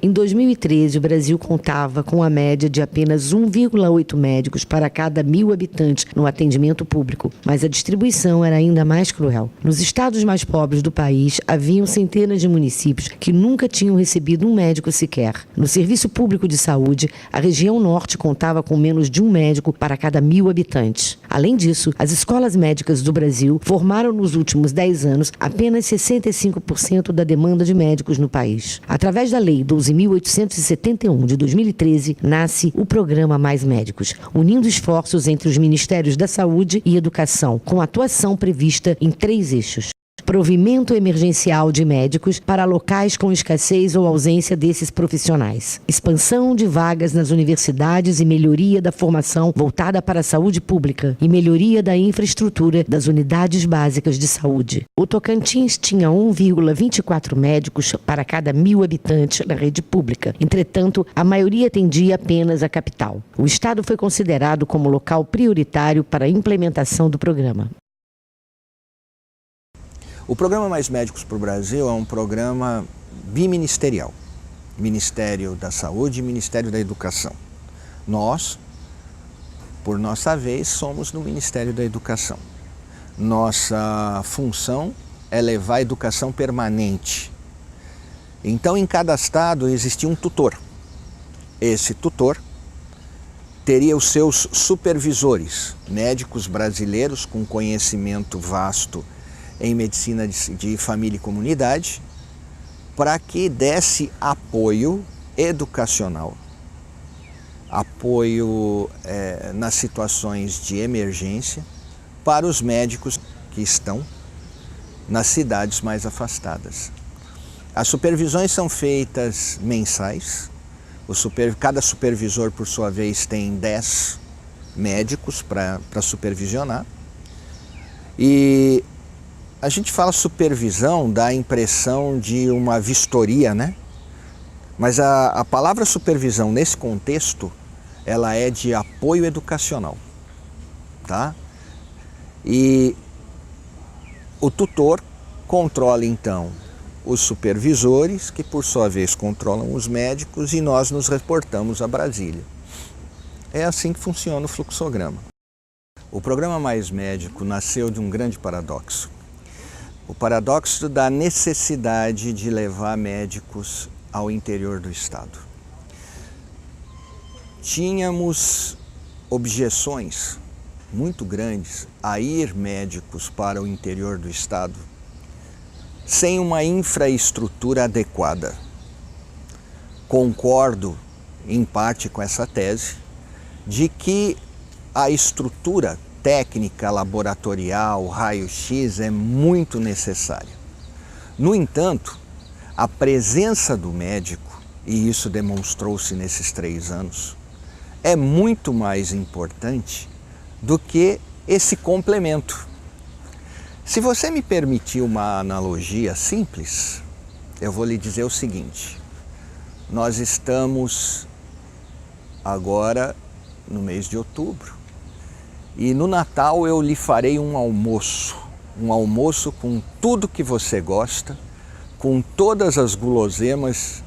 Em 2013, o Brasil contava com a média de apenas 1,8 médicos para cada 1.000 habitantes no atendimento público, mas a distribuição era ainda mais cruel. Nos estados mais pobres do país, haviam centenas de municípios que nunca tinham recebido um médico sequer. No serviço público de saúde, a região norte contava com menos de um médico para cada 1.000 habitantes. Além disso, as escolas médicas do Brasil formaram nos últimos 10 anos apenas 65% da demanda de médicos no país. Através da Lei 12.871 de 2013, nasce o Programa Mais Médicos, unindo esforços entre os Ministérios da Saúde e Educação, com atuação prevista em 3 eixos. Provimento emergencial de médicos para locais com escassez ou ausência desses profissionais. Expansão de vagas nas universidades e melhoria da formação voltada para a saúde pública e melhoria da infraestrutura das unidades básicas de saúde. O Tocantins tinha 1,24 médicos para cada 1.000 habitantes na rede pública. Entretanto, a maioria atendia apenas a capital. O estado foi considerado como local prioritário para a implementação do programa. O Programa Mais Médicos para o Brasil é um programa biministerial, Ministério da Saúde e Ministério da Educação. Nós, por nossa vez, somos no Ministério da Educação. Nossa função é levar a educação permanente. Então, em cada estado existia um tutor. Esse tutor teria os seus supervisores, médicos brasileiros com conhecimento vasto em medicina de família e comunidade, para que desse apoio educacional, apoio nas situações de emergência para os médicos que estão nas cidades mais afastadas. As supervisões são feitas mensais, cada supervisor, por sua vez, tem 10 médicos para supervisionar, e a gente fala supervisão, dá a impressão de uma vistoria, né? Mas a palavra supervisão, nesse contexto, ela é de apoio educacional, tá? E o tutor controla, então, os supervisores, que por sua vez controlam os médicos, e nós nos reportamos a Brasília. É assim que funciona o fluxograma. O Programa Mais Médico nasceu de um grande paradoxo. O paradoxo da necessidade de levar médicos ao interior do estado. Tínhamos objeções muito grandes a ir médicos para o interior do estado sem uma infraestrutura adequada. Concordo, em parte, com essa tese de que a estrutura técnica, laboratorial, raio-x é muito necessária. No entanto, a presença do médico, e isso demonstrou-se nesses 3 anos, é muito mais importante do que esse complemento. Se você me permitir uma analogia simples, eu vou lhe dizer o seguinte: nós estamos agora no mês de outubro, e no Natal eu lhe farei um almoço com tudo que você gosta, com todas as guloseimas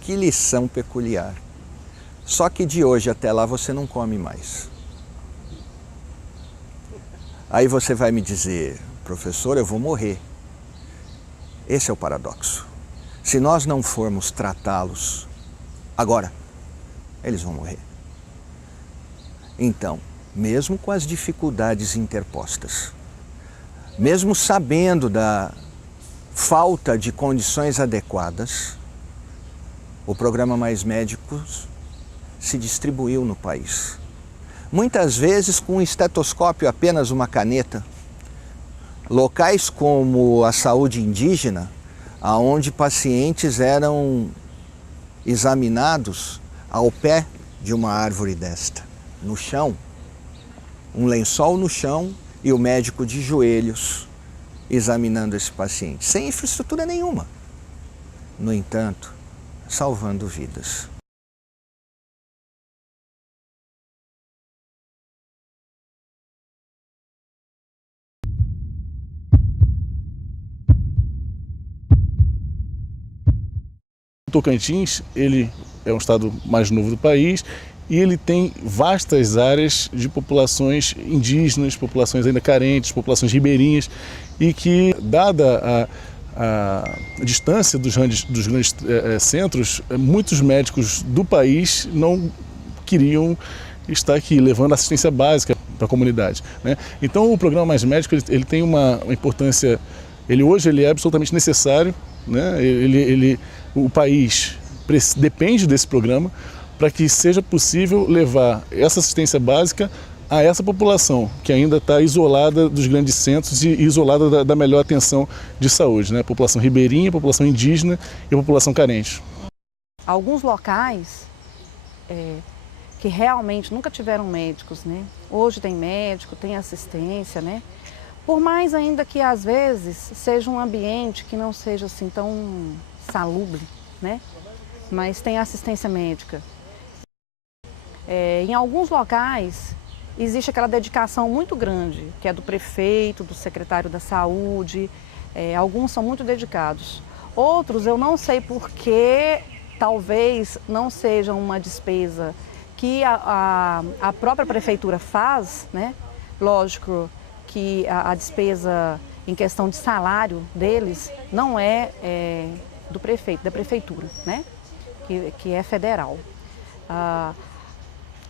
que lhe são peculiar. Só que de hoje até lá você não come mais. Aí você vai me dizer: professor, eu vou morrer. Esse é o paradoxo. Se nós não formos tratá-los agora, eles vão morrer. Então, mesmo com as dificuldades interpostas, mesmo sabendo da falta de condições adequadas, o Programa Mais Médicos se distribuiu no país. Muitas vezes com um estetoscópio, apenas uma caneta. Locais como a saúde indígena, onde pacientes eram examinados ao pé de uma árvore desta, no chão, um lençol no chão e o médico de joelhos examinando esse paciente, sem infraestrutura nenhuma. No entanto, salvando vidas. O Tocantins, ele é um estado mais novo do país e ele tem vastas áreas de populações indígenas, populações ainda carentes, populações ribeirinhas e que, dada a distância dos grandes centros, muitos médicos do país não queriam estar aqui, levando assistência básica para a comunidade, né? Então o programa Mais Médico ele tem uma importância, hoje ele é absolutamente necessário, né? O país depende desse programa para que seja possível levar essa assistência básica a essa população que ainda está isolada dos grandes centros e isolada da melhor atenção de saúde, né? População ribeirinha, população indígena e população carente. Alguns locais que realmente nunca tiveram médicos, né? Hoje tem médico, tem assistência, né? Por mais ainda que às vezes seja um ambiente que não seja assim tão salubre, né? Mas tem assistência médica. Em alguns locais existe aquela dedicação muito grande, que é do prefeito, do secretário da saúde, alguns são muito dedicados. Outros eu não sei porque talvez não seja uma despesa que a própria prefeitura faz, né? Lógico que a despesa em questão de salário deles não é do prefeito, da prefeitura, né? Que é federal.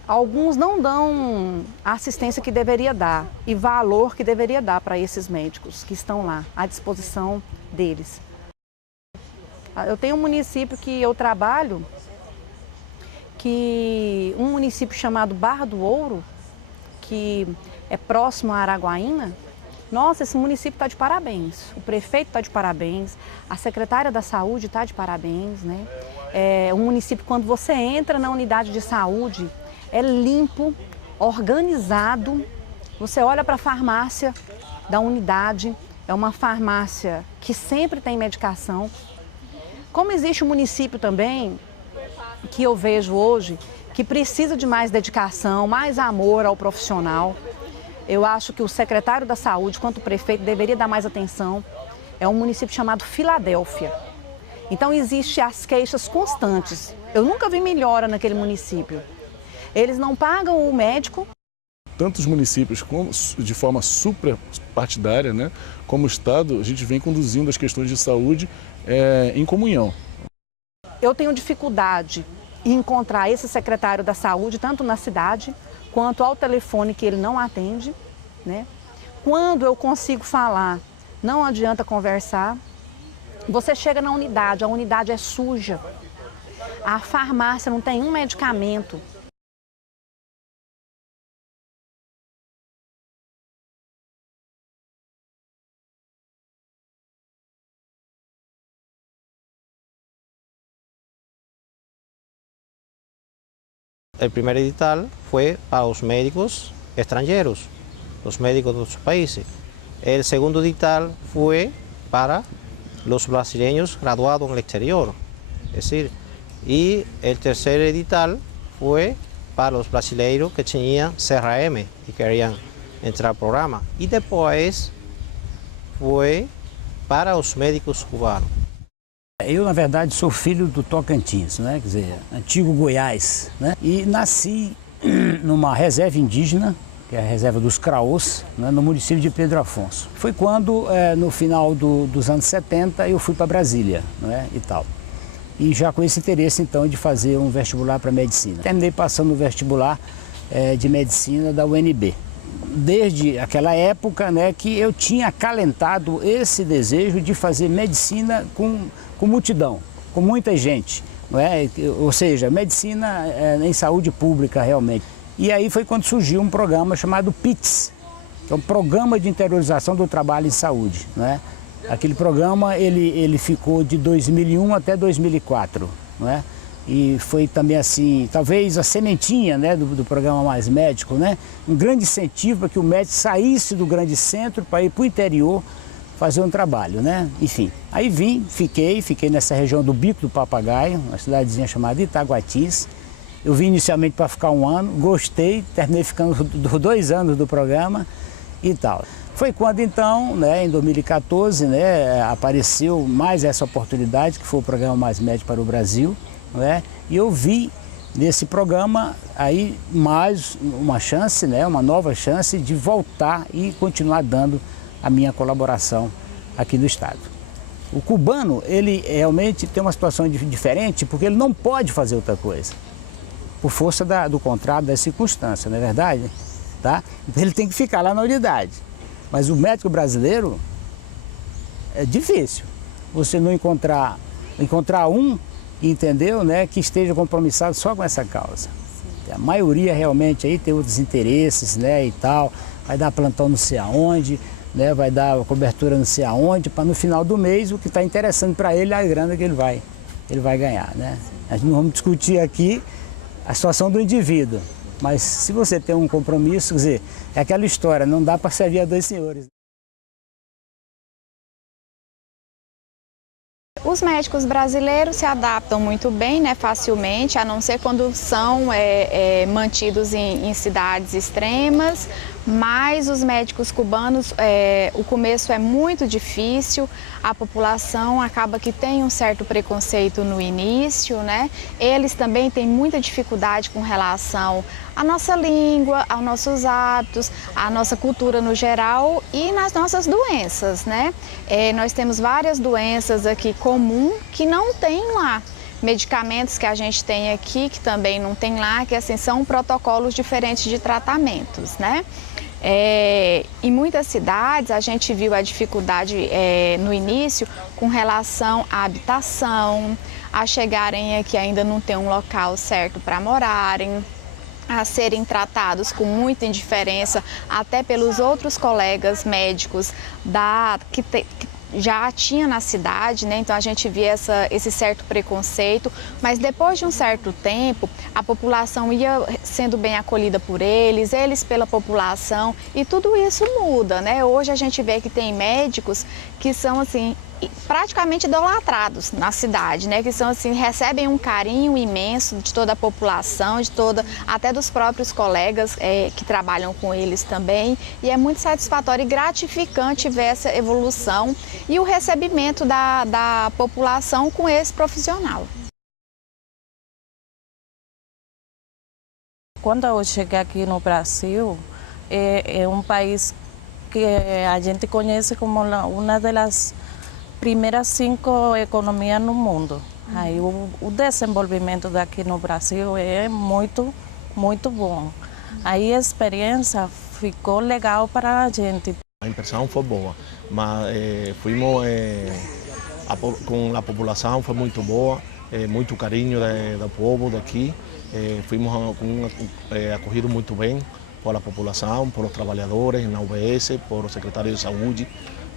Alguns não dão a assistência que deveria dar e valor que deveria dar para esses médicos que estão lá, à disposição deles. Eu tenho um município que eu trabalho, um município chamado Barra do Ouro, que é próximo a Araguaína. Nossa, esse município está de parabéns, o prefeito está de parabéns, a secretária da saúde está de parabéns, né? Um município, quando você entra na unidade de saúde, é limpo, organizado. Você olha para a farmácia da unidade, é uma farmácia que sempre tem medicação. Como existe um município também, que eu vejo hoje, que precisa de mais dedicação, mais amor ao profissional, eu acho que o secretário da saúde, quanto o prefeito, deveria dar mais atenção. É um município chamado Filadélfia. Então existem as queixas constantes. Eu nunca vi melhora naquele município. Eles não pagam o médico. Tanto os municípios como de forma suprapartidária, né, como o Estado, a gente vem conduzindo as questões de saúde em comunhão. Eu tenho dificuldade em encontrar esse secretário da saúde, tanto na cidade, quanto ao telefone que ele não atende, né? Quando eu consigo falar, não adianta conversar. Você chega na unidade, a unidade é suja. A farmácia não tem um medicamento. El primer edital fue para los médicos extranjeros, los médicos de otros países. El segundo edital fue para los brasileños graduados en el exterior. Es decir, y el tercer edital fue para los brasileños que tenían CRM y querían entrar al programa. Y después fue para os médicos cubanos. Eu, na verdade, sou filho do Tocantins, né? Quer dizer, antigo Goiás, né? E nasci numa reserva indígena, que é a reserva dos Craôs, né? No município de Pedro Afonso. Foi quando, no final dos anos 70, eu fui para Brasília, né? E tal. E já com esse interesse, então, de fazer um vestibular para medicina. Terminei passando no vestibular de medicina da UNB. Desde aquela época, né, que eu tinha acalentado esse desejo de fazer medicina com multidão, com muita gente, não é? Ou seja, medicina em saúde pública realmente. E aí foi quando surgiu um programa chamado PITS, que é um programa de interiorização do trabalho em saúde, não é? Aquele programa ele ficou de 2001 até 2004, não é? E foi também assim, talvez a sementinha, né, do programa Mais Médico, né? Um grande incentivo para que o médico saísse do grande centro para ir para o interior fazer um trabalho, né? Enfim, aí fiquei nessa região do Bico do Papagaio, uma cidadezinha chamada Itaguatis. Eu vim inicialmente para ficar um ano, gostei, terminei ficando 2 anos do programa e tal. Foi quando então, né, em 2014, né, apareceu mais essa oportunidade, que foi o programa Mais Médico para o Brasil, né, e eu vi nesse programa aí mais uma chance, né, uma nova chance de voltar e continuar dando a minha colaboração aqui no estado. O cubano, ele realmente tem uma situação diferente porque ele não pode fazer outra coisa, por força do contrato, das circunstâncias, não é verdade? Tá? Então ele tem que ficar lá na unidade. Mas o médico brasileiro é difícil você não encontrar um, entendeu, né, que esteja compromissado só com essa causa. A maioria realmente aí tem outros interesses, né, e tal, vai dar plantão não sei aonde, né, vai dar cobertura não sei aonde, para no final do mês o que está interessando para ele é a grana que ele vai ganhar, né. A gente não vamos discutir aqui a situação do indivíduo, mas se você tem um compromisso, quer dizer, é aquela história, não dá para servir a dois senhores. Os médicos brasileiros se adaptam muito bem, né, facilmente, a não ser quando são mantidos em cidades extremas, mas os médicos cubanos, o começo é muito difícil, a população acaba que tem um certo preconceito no início, né? Eles também têm muita dificuldade com relação à nossa língua, aos nossos hábitos, à nossa cultura no geral e nas nossas doenças, né? Nós temos várias doenças aqui comum que não tem lá. Medicamentos que a gente tem aqui, que também não tem lá, que assim, são protocolos diferentes de tratamentos, né? Em muitas cidades a gente viu a dificuldade no início com relação à habitação, a chegarem aqui ainda não ter um local certo para morarem, a serem tratados com muita indiferença até pelos outros colegas médicos que já tinha na cidade, né? Então a gente via esse certo preconceito, mas depois de um certo tempo a população ia sendo bem acolhida por eles pela população e tudo isso muda, né? Hoje a gente vê que tem médicos que são assim praticamente idolatrados na cidade, né? Que são assim, recebem um carinho imenso de toda a população, até dos próprios colegas que trabalham com eles também, e é muito satisfatório e gratificante ver essa evolução e o recebimento da população com esse profissional. Quando eu cheguei aqui no Brasil, é um país que a gente conhece como uma das primeiras 5 economias no mundo. Aí o desenvolvimento daqui no Brasil é muito, muito bom. Aí a experiência ficou legal para a gente. A impressão foi boa, mas fomos com a população, foi muito boa, muito carinho do povo daqui. Fomos acolhidos muito bem pela população, por os trabalhadores na UBS, por o secretário de saúde,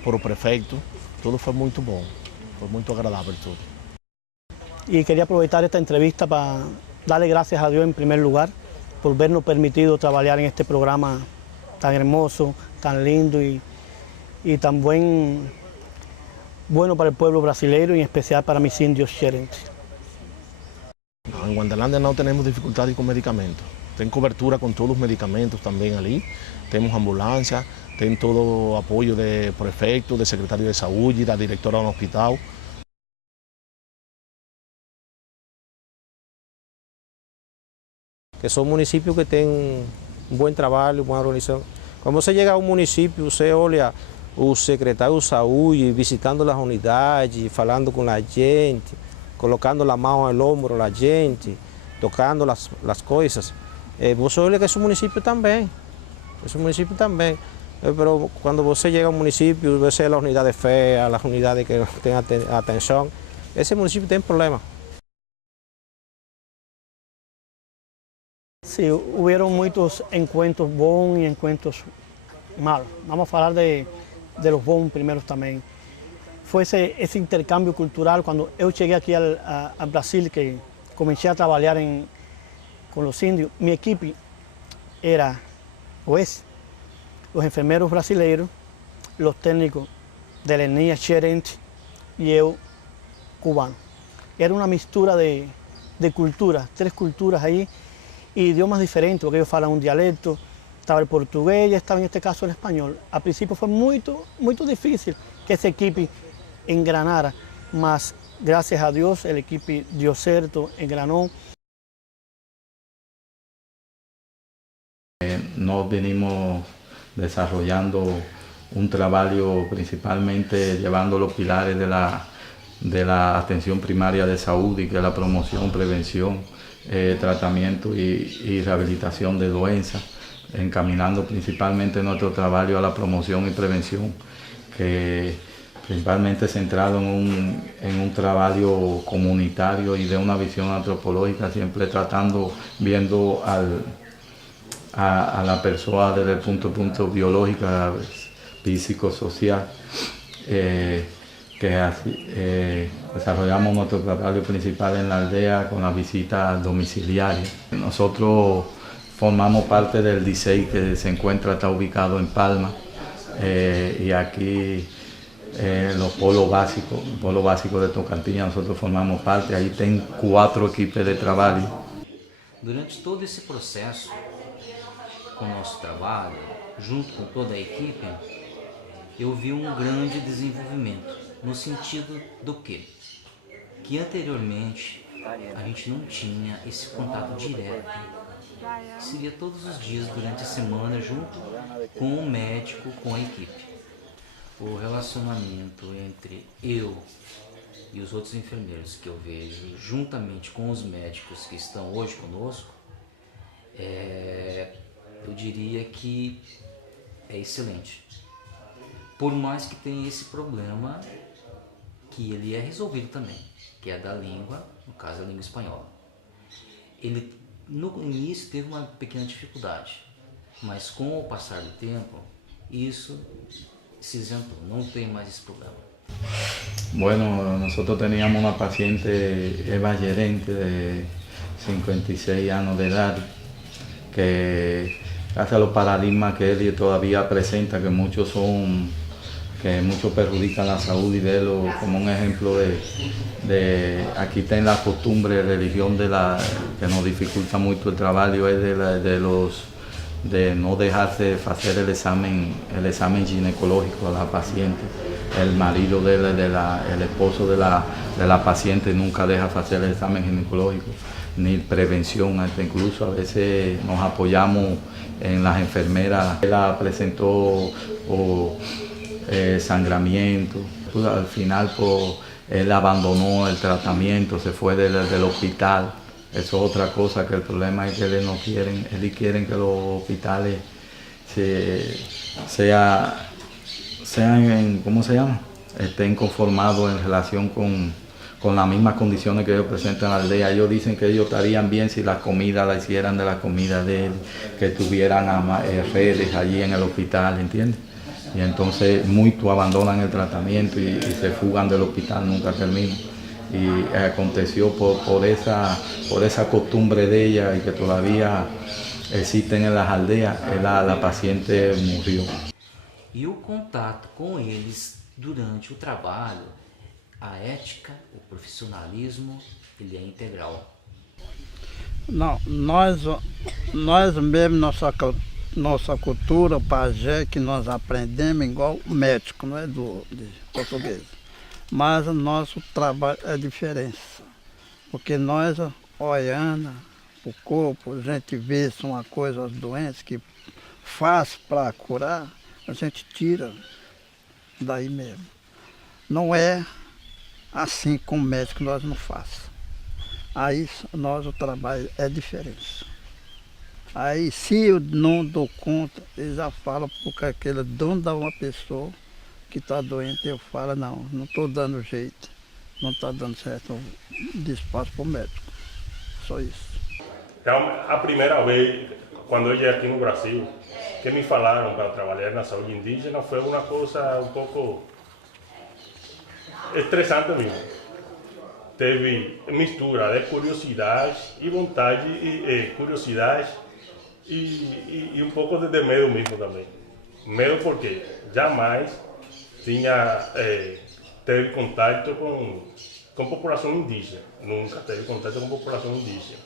por o prefeito. Tudo foi muito bom, foi muito agradável tudo. Y quería aprovechar esta entrevista para darle gracias a Dios en primer lugar por habernos permitido trabajar en este programa tan hermoso, tan lindo y tan bueno para el pueblo brasileño y en especial para mis indios xerentes. En Guandelândia não temos dificuldade com medicamentos. Tem cobertura com todos os medicamentos também ali. Temos ambulância, tem todo o apoio do prefeito, do secretário de saúde, da diretora do hospital. Que são municípios que têm um bom trabalho, boa organização. Quando você chega a um município, você olha o secretário de saúde visitando as unidades, falando com a gente, colocando a mão no ombro da gente, tocando as coisas. Você olha que é um município também. É um município também. Mas quando você chega a um município, você vê as unidades feias, as unidades que não têm atenção, esse município tem problema. Sí, hubieron muchos encuentros bons y encuentros malos. Vamos a hablar de los bons primero también. Fue ese intercambio cultural cuando yo llegué aquí al Brasil, que comencé a trabajar con los indios. Mi equipo era, o es, los enfermeros brasileños, los técnicos de la etnia xerente y yo cubano. Era una mixtura de culturas, 3 culturas ahí, y idiomas diferentes, porque ellos hablan un dialecto, estava o português e estava, neste caso, o espanhol. A princípio foi muito difícil que essa equipe engranara, mas, graças a Deus, a equipe deu certo, engranou. Nos venimos desarrollando un trabajo principalmente llevando los pilares de la atención primaria de salud, y que es la promoción, prevención, tratamiento y rehabilitación de doenças, encaminando principalmente nuestro trabajo a la promoción y prevención, que principalmente centrado en un trabajo comunitario y de una visión antropológica, siempre tratando, viendo a la persona desde el punto biológico, físico, social, que desarrollamos nuestro trabajo principal en la aldea con la visita domiciliaria. Nosotros formamos parte del DICEI, que está ubicado en Palma, y aquí los polos básicos de Tocantins, nosotros formamos parte. Ahí tem 4 equipes de trabalho. Durante todo esse processo, com o nosso trabalho, junto com toda a equipe, eu vi um grande desenvolvimento, no sentido do quê? Que anteriormente a gente não tinha esse contato direto, que seria todos os dias durante a semana, junto com o médico, com a equipe. O relacionamento entre eu e os outros enfermeiros que eu vejo, juntamente com os médicos que estão hoje conosco, eu diria que é excelente. Por mais que tenha esse problema, que ele é resolvido também, que é da língua, no caso a língua espanhola. Ele no início teve uma pequena dificuldade, mas com o passar do tempo, isso se isentou, não tem mais esse problema. Bueno, nosotros teníamos una paciente, Eva Gerente, de 56 años de edad, que hace los paradigmas que él todavía presenta, que muchos perjudican la salud, y verlo como un ejemplo de aquí está en la costumbre, religión que nos dificulta mucho el trabajo, es de no dejarse hacer el examen ginecológico a la paciente. El marido el esposo de la paciente nunca deja hacer el examen ginecológico, ni prevención, hasta incluso a veces nos apoyamos en las enfermeras. Ella presentó sangramiento, pues, al final pues, él abandonó el tratamiento, se fue del hospital. Eso es otra cosa, que el problema es que ellos quieren que los hospitales sean, ¿cómo se llama? Estén conformados en relación con las mismas condiciones que ellos presentan en la aldea. Ellos dicen que ellos estarían bien si la comida la hicieran de la comida de él, que tuvieran redes allí en el hospital, ¿entiendes? Y entonces muchos abandonan el tratamiento y se fugan del hospital, nunca terminan. Y aconteció por esa costumbre de ella, y que todavía existen en las aldeas, la paciente murió. E o contato com eles durante o trabalho, a ética, o profissionalismo, ele é integral. Não, nós mesmo, nossa cultura, pajé, que nós aprendemos igual médico, não é de português. Mas o nosso trabalho é diferente, porque nós, olhando o corpo, a gente vê se uma coisa, as doenças que faz para curar, a gente tira daí mesmo. Não é assim com o médico, nós não fazemos. Aí o trabalho é diferente. Aí se eu não dou conta, eles já falam porque aquele dono da uma pessoa que está doente, eu falo, não estou dando jeito, não está dando certo, de espaço para o médico, só isso. Então, a primeira vez, quando eu cheguei aqui no Brasil, que me falaram para trabalhar na saúde indígena, foi uma coisa um pouco estressante mesmo. Teve mistura de curiosidade e vontade, curiosidade e um pouco de medo mesmo também. Medo porque jamais teve contato com população indígena, nunca teve contato com população indígena.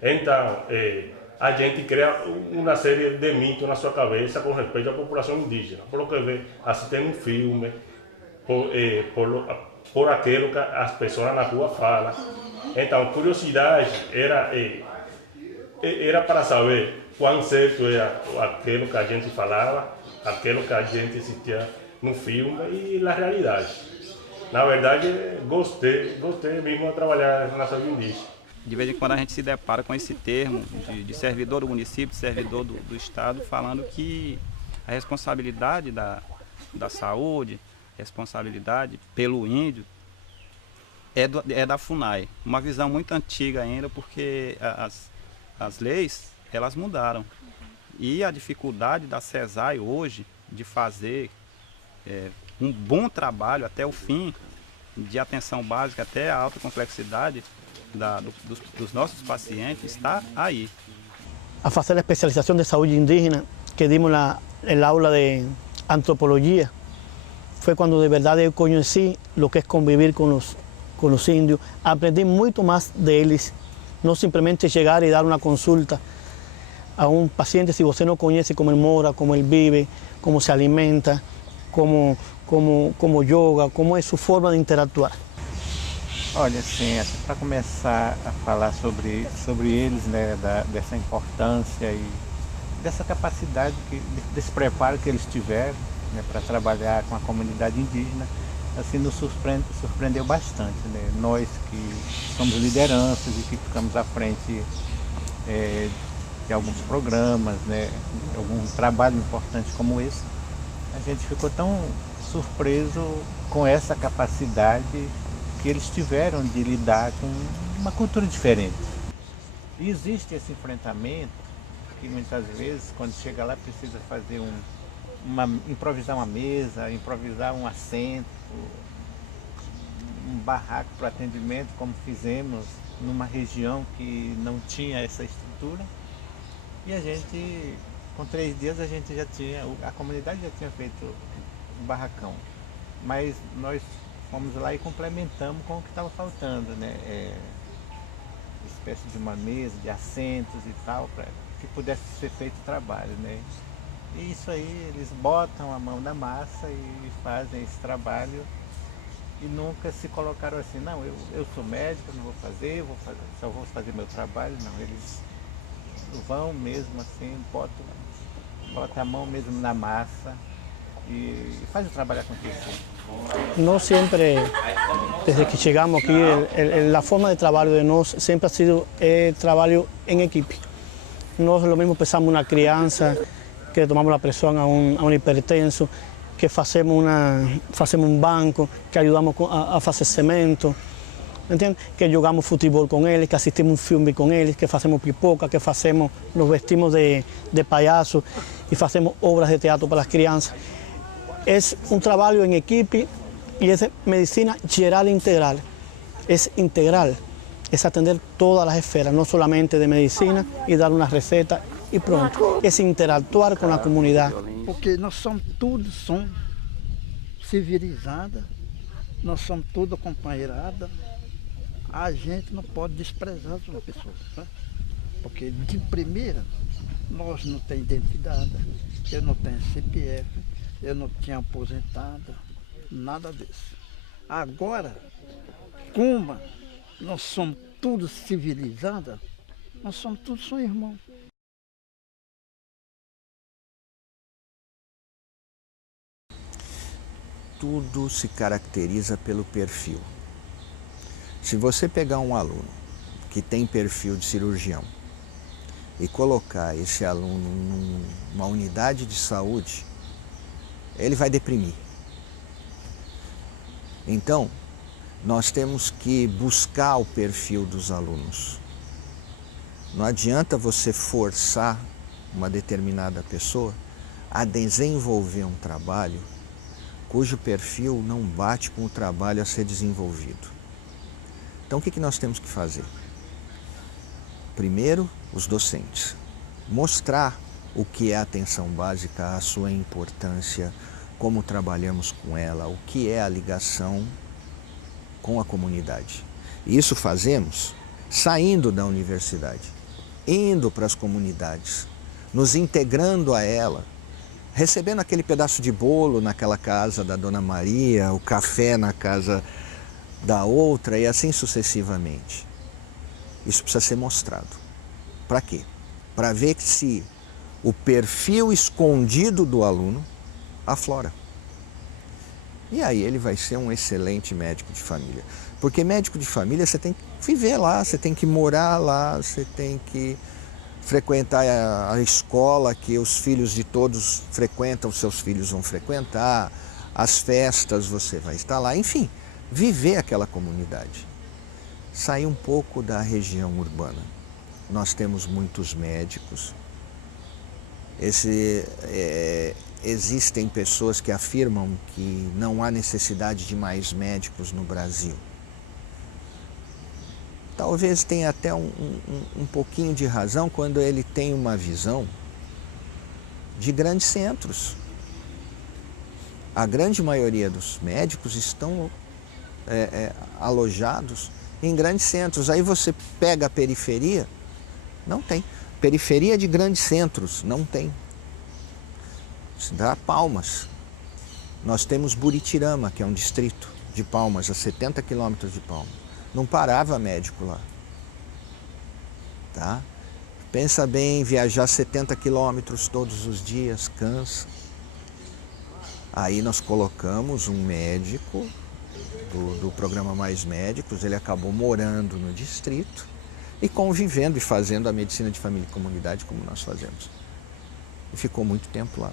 Então, a gente cria uma série de mitos na sua cabeça com respeito à população indígena, por lo que vê assistindo um filme, por aquilo que as pessoas na rua falam. Então, curiosidade era para saber quão certo era aquilo que a gente falava, aquilo que a gente assistia no filme e na realidade. Na verdade, gostei mesmo de trabalhar na saúde indígena. De vez em quando a gente se depara com esse termo de servidor do município, de servidor do Estado, falando que a responsabilidade da saúde, responsabilidade pelo índio, é da FUNAI. Uma visão muito antiga ainda, porque as leis, elas mudaram. E a dificuldade da CESAI hoje de fazer um bom trabalho até o fim, de atenção básica até a alta complexidade dos nossos pacientes, está aí. A hacer la especialización de salud indígena que dimos en el aula de antropología fue cuando de verdad yo conocí lo que es convivir con los indios. Aprendí mucho más de ellos, no simplemente llegar y dar una consulta a un paciente si usted no conoce cómo él mora, cómo él vive, cómo se alimenta, cómo yoga, cómo es su forma de interactuar. Olha, assim, para começar a falar sobre eles, né, dessa importância e dessa capacidade, desse preparo que eles tiveram, né, para trabalhar com a comunidade indígena, assim, nos surpreendeu bastante, né? Nós que somos lideranças e que ficamos à frente de alguns programas, né, algum trabalho importante como esse, a gente ficou tão surpreso com essa capacidade que eles tiveram de lidar com uma cultura diferente. E existe esse enfrentamento que muitas vezes, quando chega lá, precisa fazer improvisar uma mesa, improvisar um assento, um barraco para atendimento, como fizemos numa região que não tinha essa estrutura. E a gente, com 3 dias, a comunidade já tinha feito um barracão. Mas nós fomos lá e complementamos com o que estava faltando, né? Espécie de uma mesa, de assentos e tal, para que pudesse ser feito o trabalho, né? E isso aí, eles botam a mão na massa e fazem esse trabalho e nunca se colocaram assim, não, eu sou médico, não vou fazer, só vou fazer meu trabalho, não. Eles vão mesmo assim, botam a mão mesmo na massa e fazem o trabalho acontecer. No siempre, desde que llegamos aquí, la forma de trabajo de nosotros siempre ha sido trabajo en equipo. No es lo mismo pensamos una crianza, que tomamos la presión a un hipertenso, que hacemos un banco, que ayudamos a hacer cemento, ¿entiendes? Que jugamos fútbol con ellos, que asistimos a un filme con ellos, que hacemos pipoca, que nos vestimos de payaso y hacemos obras de teatro para las crianças. Es un trabajo en equipo y es medicina geral integral. Es integral, es atender todas las esferas, no solamente de medicina y dar una receta y pronto. Es interactuar con la comunidad. Porque nós somos civilizadas, nós somos tudo companheirada. A gente não pode desprezar as outras pessoas, né? Porque de primeira, nós não temos identidade, eu não tenho CPF, eu não tinha aposentada, nada disso. Agora, como nós somos todos civilizados, nós somos todos irmãos. Tudo se caracteriza pelo perfil. Se você pegar um aluno que tem perfil de cirurgião e colocar esse aluno numa unidade de saúde, ele vai deprimir. Então, nós temos que buscar o perfil dos alunos. Não adianta você forçar uma determinada pessoa a desenvolver um trabalho cujo perfil não bate com o trabalho a ser desenvolvido. Então, o que nós temos que fazer? Primeiro, os docentes. Mostrar o que é a atenção básica, a sua importância, como trabalhamos com ela, o que é a ligação com a comunidade. E isso fazemos saindo da universidade. indo para as comunidades, nos integrando a ela, recebendo aquele pedaço de bolo naquela casa da Dona Maria, o café na casa da outra e assim sucessivamente. Isso precisa ser mostrado. Para quê? Para ver se o perfil escondido do aluno aflora. E aí ele vai ser um excelente médico de família. Porque médico de família você tem que viver lá, você tem que morar lá, você tem que frequentar a escola que os filhos de todos frequentam, os seus filhos vão frequentar, as festas você vai estar lá, enfim, viver aquela comunidade. Sair um pouco da região urbana. Nós temos muitos médicos. Existem pessoas que afirmam que não há necessidade de mais médicos no Brasil. Talvez tenha até um pouquinho de razão quando ele tem uma visão de grandes centros. A grande maioria dos médicos estão alojados em grandes centros. Aí você pega a periferia, não tem. Periferia de grandes centros, não tem. Se dá Palmas. Nós temos Buritirama, que é um distrito de Palmas, a 70 quilômetros de Palmas. Não parava médico lá. Tá? Pensa bem, viajar 70 quilômetros todos os dias, cansa. Aí nós colocamos um médico do programa Mais Médicos, ele acabou morando no distrito e convivendo e fazendo a medicina de família e comunidade como nós fazemos. E ficou muito tempo lá.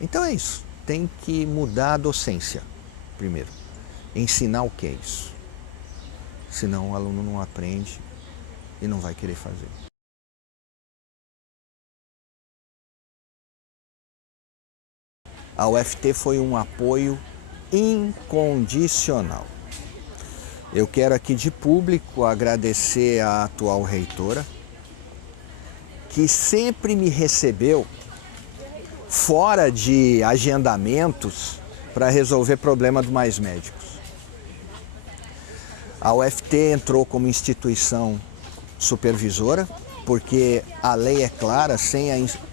Então é isso, tem que mudar a docência, primeiro. Ensinar o que é isso. Senão o aluno não aprende e não vai querer fazer. A UFT foi um apoio incondicional. Eu quero aqui de público agradecer à atual reitora, que sempre me recebeu fora de agendamentos para resolver problema do Mais Médicos. A UFT entrou como instituição supervisora, porque a lei é clara, sem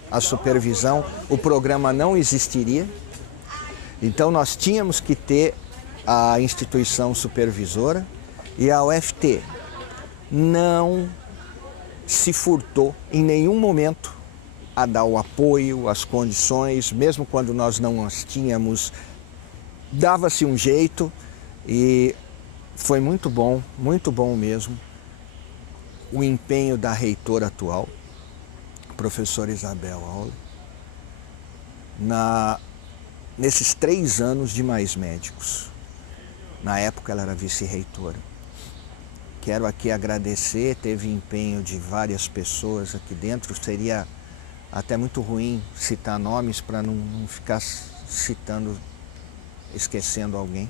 a supervisão o programa não existiria. Então nós tínhamos que ter a instituição supervisora e a UFT não se furtou em nenhum momento a dar o apoio, as condições, mesmo quando nós não as tínhamos, dava-se um jeito e foi muito bom mesmo o empenho da reitora atual, professora Isabel Aule, nesses 3 anos de Mais Médicos. Na época ela era vice-reitora. Quero aqui agradecer, teve empenho de várias pessoas aqui dentro, seria até muito ruim citar nomes para não ficar citando, esquecendo alguém.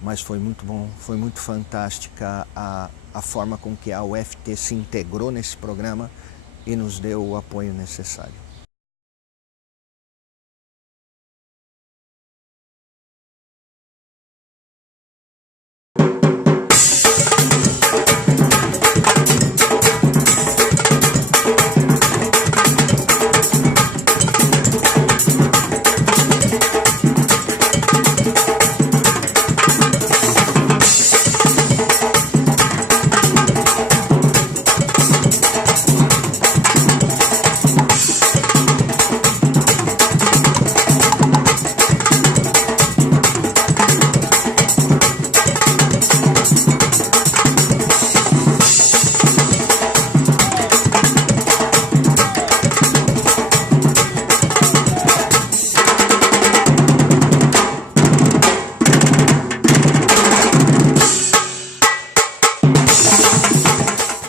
Mas foi muito bom, foi muito fantástica a forma com que a UFT se integrou nesse programa e nos deu o apoio necessário.